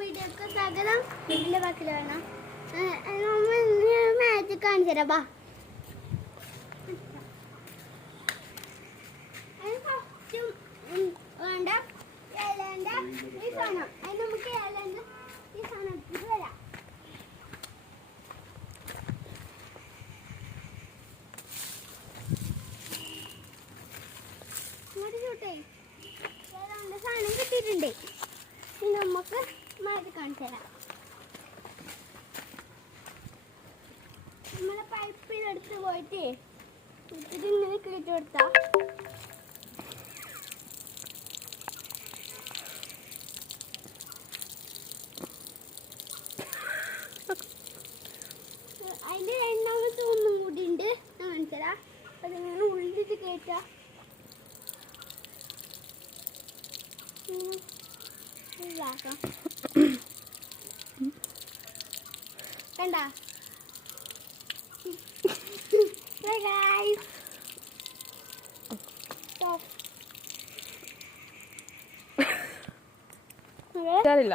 വീഡിയോക്ക് സ്വാഗതം. എന്റെ ബാക്കിൽ വേണം മാജിക് കാണിച്ചു തരാം. ബാ വേണ്ട ഇലേന്റെ ഈ സാധനം അതിന് നമുക്ക് ഇലേന്റെ ഈ സാധനം ഇത് വരാം. ഇങ്ങോട്ട് ചൂട്ടേ ഇലേന്റെ സാധനം കിട്ടിയിട്ടുണ്ട്. ഇനി നമുക്ക് മാജിക് കാണിച്ചു തരാം. നമ്മളെ പൈപ്പിലെടുത്ത് പോയിട്ട് ഇതിങ്ങനെ കിളിച്ചു കൊടുത്താ അതിൻ്റെ രണ്ടാമത്തെ ഒന്നും കൂടി ഉണ്ട്. ഞാൻ കാണിച്ചതാ. അതിങ്ങനെ ഉള്ളിട്ട് കയറ്റാ. കണ്ട ില്ല